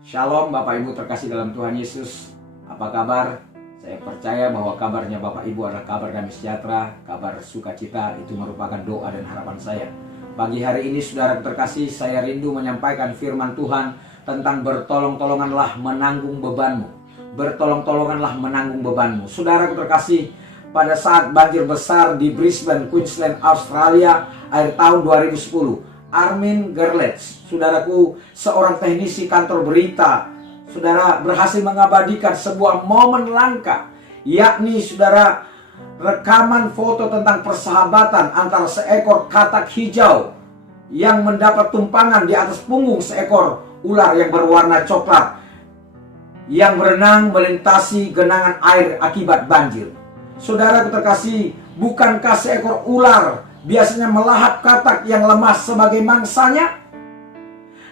Shalom Bapak Ibu terkasih dalam Tuhan Yesus. Apa kabar? Saya percaya bahwa kabarnya Bapak Ibu adalah kabar damai sejahtera, kabar sukacita. Itu merupakan doa dan harapan saya. Pagi hari ini saudara terkasih, saya rindu menyampaikan firman Tuhan tentang bertolong-tolonganlah menanggung bebanmu. Bertolong-tolonganlah menanggung bebanmu. Saudara terkasih, pada saat banjir besar di Brisbane, Queensland, Australia, akhir tahun 2010, Armin Gerlach, saudaraku, seorang teknisi kantor berita, saudara, berhasil mengabadikan sebuah momen langka, yakni saudara, rekaman foto tentang persahabatan antara seekor katak hijau yang mendapat tumpangan di atas punggung seekor ular yang berwarna coklat yang berenang melintasi genangan air akibat banjir. Saudara terkasih, bukankah seekor ular biasanya melahap katak yang lemah sebagai mangsanya?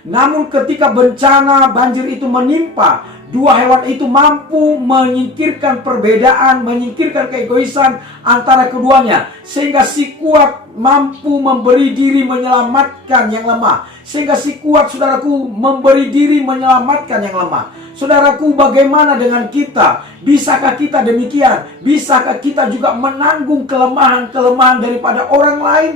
Namun ketika bencana banjir itu menimpa, dua hewan itu mampu menyingkirkan perbedaan, menyingkirkan keegoisan antara keduanya, sehingga si kuat mampu memberi diri menyelamatkan yang lemah. Sehingga si kuat, saudaraku, memberi diri menyelamatkan yang lemah. Saudaraku, bagaimana dengan kita? Bisakah kita demikian? Bisakah kita juga menanggung kelemahan-kelemahan daripada orang lain?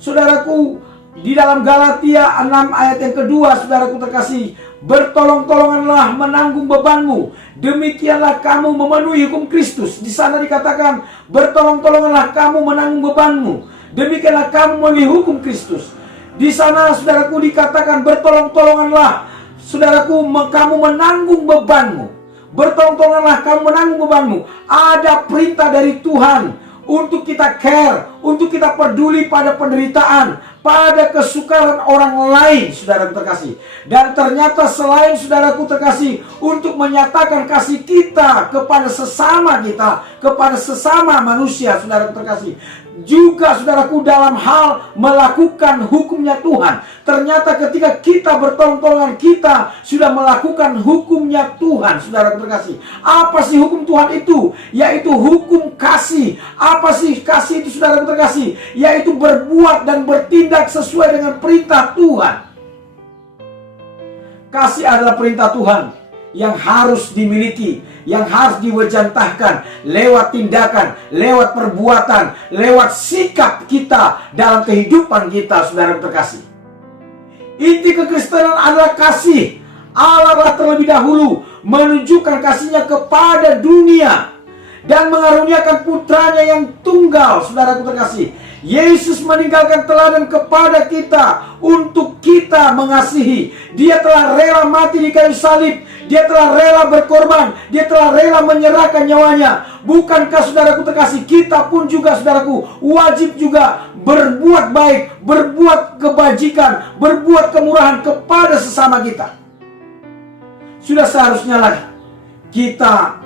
Saudaraku, di dalam Galatia 6 ayat yang kedua, saudaraku terkasih, bertolong-tolonganlah menanggung bebanmu, demikianlah kamu memenuhi hukum Kristus. Di sana dikatakan, bertolong-tolonganlah kamu menanggung bebanmu, demikianlah kamu memenuhi hukum Kristus. Di sana, saudaraku, dikatakan bertolong-tolonganlah, saudaraku, kamu menanggung bebanmu. Bertolong-tolonganlah kamu menanggung bebanmu. Ada perintah dari Tuhan untuk kita care, untuk kita peduli pada penderitaan, pada kesukaran orang lain, saudara terkasih. Dan ternyata selain saudaraku terkasih, untuk menyatakan kasih kita kepada sesama kita, kepada sesama manusia, saudara terkasih, juga saudaraku dalam hal melakukan hukumnya Tuhan. Ternyata ketika kita bertolong-tolongan, kita sudah melakukan hukumnya Tuhan, saudara terkasih. Apa sih hukum Tuhan itu? Yaitu hukum kasih. Apa sih kasih itu, saudara terkasih? Yaitu berbuat dan bertindak sesuai dengan perintah Tuhan. Kasih adalah perintah Tuhan yang harus dimiliki, yang harus diwejantahkan lewat tindakan, lewat perbuatan, lewat sikap kita dalam kehidupan kita, saudara terkasih. Inti kekristenan adalah kasih. Allah terlebih dahulu menunjukkan kasihnya kepada dunia dan mengaruniakan putranya yang tunggal, saudara terkasih. Yesus meninggalkan teladan kepada kita untuk kita mengasihi. Dia telah rela mati di kayu salib. Dia telah rela berkorban. Dia telah rela menyerahkan nyawanya. Bukankah saudaraku terkasih, kita pun juga saudaraku wajib juga berbuat baik, berbuat kebajikan, berbuat kemurahan kepada sesama kita. Sudah seharusnya lah kita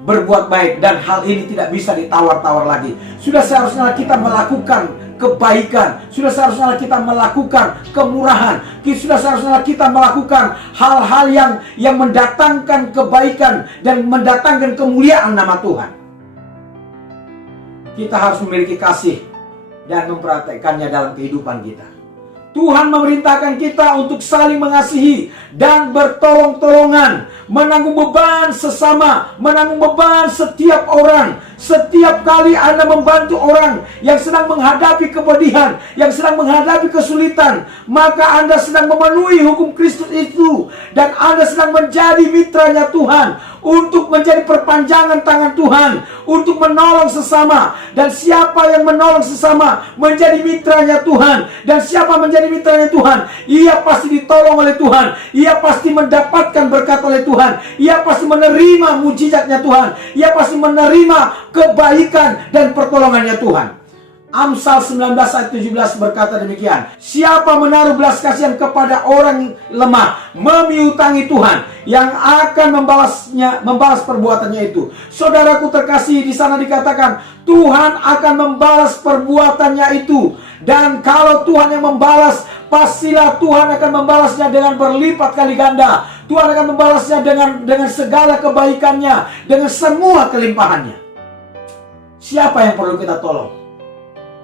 berbuat baik, dan hal ini tidak bisa ditawar-tawar lagi. Sudah seharusnya kita melakukan kebaikan. Sudah seharusnya kita melakukan kemurahan. Sudah seharusnya kita melakukan hal-hal yang mendatangkan kebaikan dan mendatangkan kemuliaan nama Tuhan. Kita harus memiliki kasih dan mempraktekkannya dalam kehidupan kita. Tuhan memerintahkan kita untuk saling mengasihi dan bertolong-tolongan, menanggung beban sesama, menanggung beban setiap orang. Setiap kali Anda membantu orang yang sedang menghadapi kepedihan, yang sedang menghadapi kesulitan, maka Anda sedang memenuhi hukum Kristus itu, dan Anda sedang menjadi mitranya Tuhan, untuk menjadi perpanjangan tangan Tuhan, untuk menolong sesama. Dan siapa yang menolong sesama menjadi mitranya Tuhan. Dan siapa menjadi mitranya Tuhan, ia pasti ditolong oleh Tuhan. Ia pasti mendapatkan berkat oleh Tuhan. Ia pasti menerima mujizatnya Tuhan. Ia pasti menerima kebaikan dan pertolongannya Tuhan. Amsal 19 ayat 17 berkata demikian, siapa menaruh belas kasihan kepada orang lemah, memiutangi Tuhan yang akan membalas perbuatannya itu. Saudaraku terkasih, di sana dikatakan Tuhan akan membalas perbuatannya itu. Dan kalau Tuhan yang membalas, pastilah Tuhan akan membalasnya dengan berlipat kali ganda. Tuhan akan membalasnya dengan segala kebaikannya, dengan semua kelimpahannya. Siapa yang perlu kita tolong?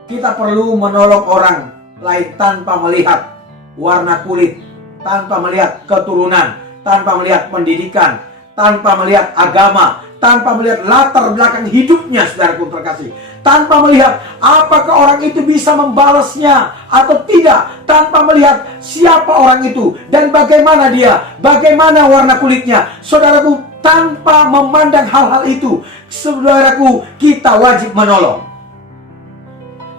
Kita perlu menolong orang lain tanpa melihat warna kulit, tanpa melihat keturunan, tanpa melihat pendidikan, tanpa melihat agama, tanpa melihat latar belakang hidupnya, saudaraku terkasih, tanpa melihat apakah orang itu bisa membalasnya atau tidak, tanpa melihat siapa orang itu dan bagaimana dia, bagaimana warna kulitnya, saudaraku, tanpa memandang hal-hal itu, saudaraku, kita wajib menolong.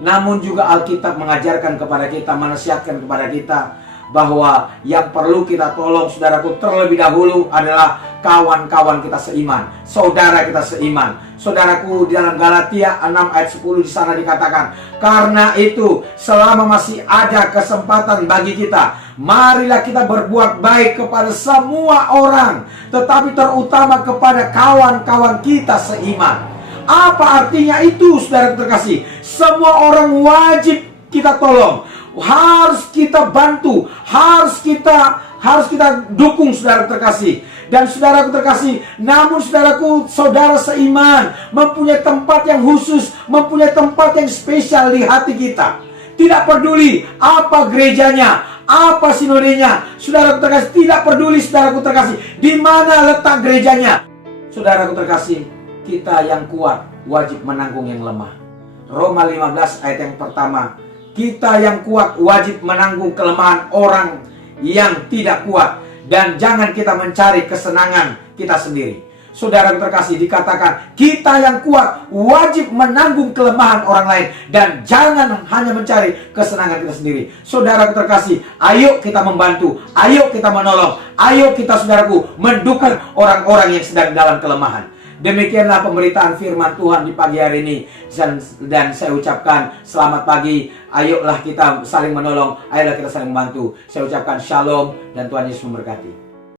Namun juga Alkitab mengajarkan kepada kita, menasihatkan kepada kita bahwa yang perlu kita tolong, saudaraku, terlebih dahulu adalah kawan-kawan kita seiman, saudara kita seiman. Saudaraku, di dalam Galatia 6 ayat 10 di sana dikatakan, karena itu selama masih ada kesempatan bagi kita, marilah kita berbuat baik kepada semua orang, tetapi terutama kepada kawan-kawan kita seiman. Apa artinya itu, saudara terkasih? Semua orang wajib kita tolong, harus kita bantu, harus kita dukung, saudara terkasih. Dan saudaraku terkasih, namun saudaraku, saudara seiman mempunyai tempat yang khusus, mempunyai tempat yang spesial di hati kita. Tidak peduli apa gerejanya, apa sinodenya, saudaraku terkasih, tidak peduli, saudaraku terkasih, di mana letak gerejanya. Saudaraku terkasih, kita yang kuat wajib menanggung yang lemah. Roma 15 ayat yang pertama, kita yang kuat wajib menanggung kelemahan orang yang tidak kuat, dan jangan kita mencari kesenangan kita sendiri. Saudara terkasih, dikatakan kita yang kuat wajib menanggung kelemahan orang lain, dan jangan hanya mencari kesenangan kita sendiri. Saudara terkasih, ayo kita membantu, ayo kita menolong, ayo kita, saudaraku, mendukung orang-orang yang sedang dalam kelemahan. Demikianlah pemberitaan firman Tuhan di pagi hari ini, dan saya ucapkan selamat pagi. Ayolah kita saling menolong, ayolah kita saling membantu. Saya ucapkan shalom dan Tuhan Yesus memberkati.